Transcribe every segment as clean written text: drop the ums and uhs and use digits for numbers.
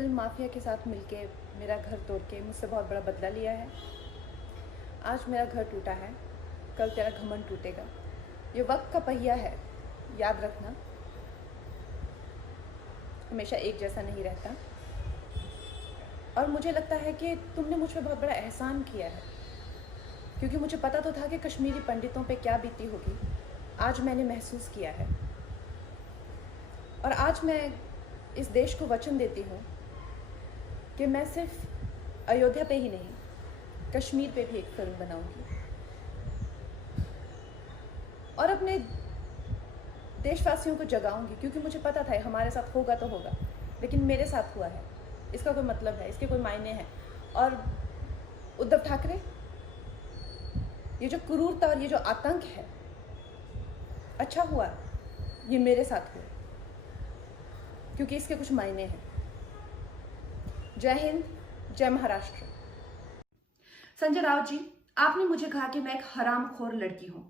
Film mafia के साथ मिलके मेरा घर तोड़ के मुझसे बहुत बड़ा बदला लिया है। आज मेरा घर टूटा है, कल तेरा घमंड टूटेगा। ये वक्त का पहिया है, याद रखना, हमेशा एक जैसा नहीं रहता। और मुझे लगता है कि तुमने मुझ पर बहुत बड़ा एहसान किया है, क्योंकि मुझे पता तो था कि कश्मीरी पंडितों पे क्या बीती होगी। आज मैंने महसूस किया है, और आज मैं इस देश को वचन देती हूँ कि मैं सिर्फ अयोध्या पे ही नहीं, कश्मीर पे भी एक फिल्म बनाऊंगी और अपने देशवासियों को जगाऊंगी, क्योंकि मुझे पता था हमारे साथ होगा तो होगा, लेकिन मेरे साथ हुआ है, इसका कोई मतलब है, इसके कोई मायने हैं। और उद्धव ठाकरे, ये जो क्रूरता और ये जो आतंक है, अच्छा हुआ ये मेरे साथ हुआ, क्योंकि इसके कुछ मायने हैं। जय हिंद, जय महाराष्ट्र। संजय राउत जी, आपने मुझे कहा कि मैं एक हरामखोर लड़की हूं।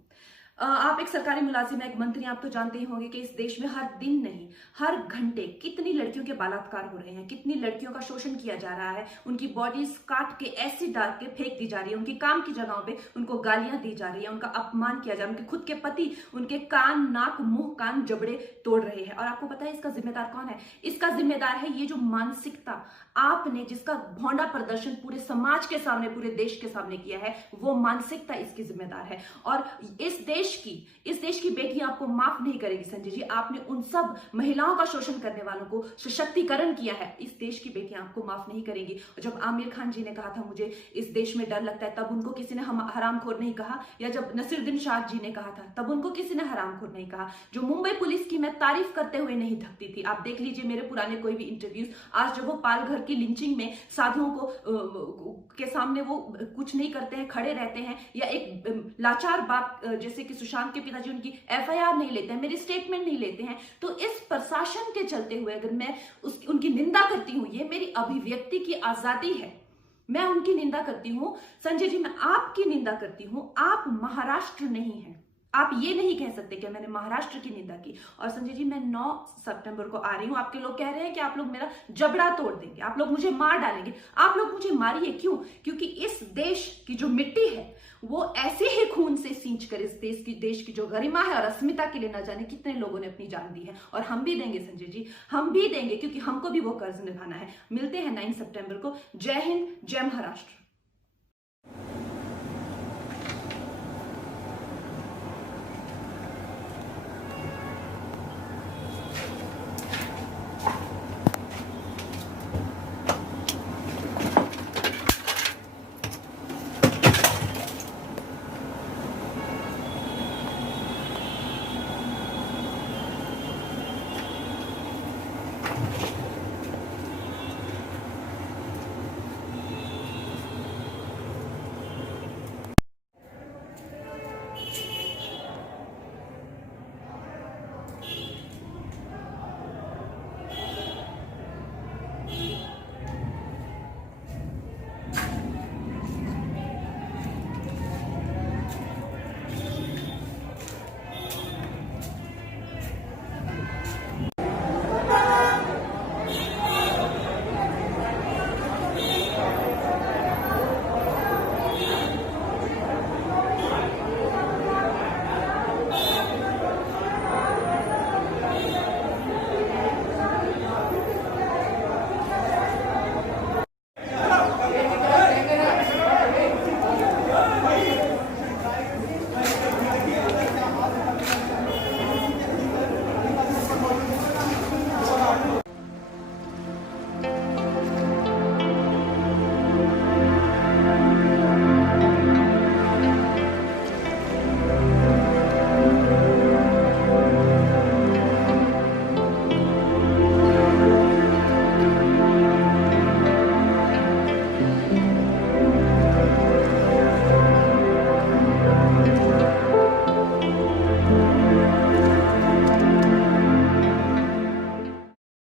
आप एक सरकारी मुलाजिम, एक मंत्री, आप तो जानते ही होंगे कि इस देश में हर दिन नहीं, हर घंटे कितनी लड़कियों के बलात्कार हो रहे हैं, कितनी लड़कियों का शोषण किया जा रहा है, उनकी बॉडीज काट के एसिड डाल के फेंक दी जा रही है, उनकी काम की जगहों पे उनको गालियां दी जा रही है, उनका अपमान किया जा रहा है, उनके खुद के पति उनके कान, नाक, मुंह, कान, जबड़े तोड़ रहे हैं। और आपको पता है इसका जिम्मेदार कौन है? इसका जिम्मेदार है ये जो मानसिकता आपने, जिसका भौंडा प्रदर्शन पूरे समाज के सामने, पूरे देश के सामने किया है, वो मानसिकता इसकी जिम्मेदार है। और इस देश की बेटियां आपको माफ नहीं करेगी संजय जी। आपने उन सब महिलाओं का शोषण करने वालों को सशक्तिकरण किया है, इस देश की बेटियां आपको माफ नहीं करेंगी। और जब आमिर खान जी ने कहा था मुझे इस देश में डर लगता है, तब उनको किसी ने हरामखोर नहीं कहा, या जब नसीरुद्दीन शाह जी ने कहा था तब उनको किसी ने हरामखोर नहीं कहा। जो मुंबई पुलिस की मैं तारीफ करते हुए नहीं थकती थी, आप देख लीजिए मेरे पुराने कोई भी इंटरव्यूज, आज जब वो पालघर की लिंचिंग में साधुओं को के सामने वो कुछ नहीं करते हैं, खड़े रहते हैं, या एक लाचार बाप जैसे कि सुशांत के पिताजी उनकी एफआईआर नहीं लेते हैं, मेरी स्टेटमेंट नहीं लेते हैं, तो इस प्रशासन के चलते हुए अगर मैं उनकी निंदा करती हूं, ये मेरी अभिव्यक्ति की आजादी है, मैं उनकी निंदा करती हूं। संजय जी, मैं आपकी निंदा करती हूं, आप महाराष्ट्र नहीं हैं, आप ये नहीं कह सकते कि मैंने महाराष्ट्र की निंदा की। और संजय जी, मैं 9 सितंबर को आ रही हूं, आपके लोग कह रहे हैं कि आप लोग मेरा जबड़ा तोड़ देंगे, आप लोग मुझे मार डालेंगे। आप लोग मुझे मारिए, क्यों? क्योंकि इस देश की जो मिट्टी है वो ऐसे ही खून से सींच कर इस देश की जो गरिमा है और अस्मिता के लिए न जाने कितने लोगों ने अपनी जान दी है। और हम भी देंगे संजय जी, हम भी देंगे, क्योंकि हमको भी वो कर्ज निभाना है। मिलते हैं 9 सितंबर को। जय हिंद, जय महाराष्ट्र।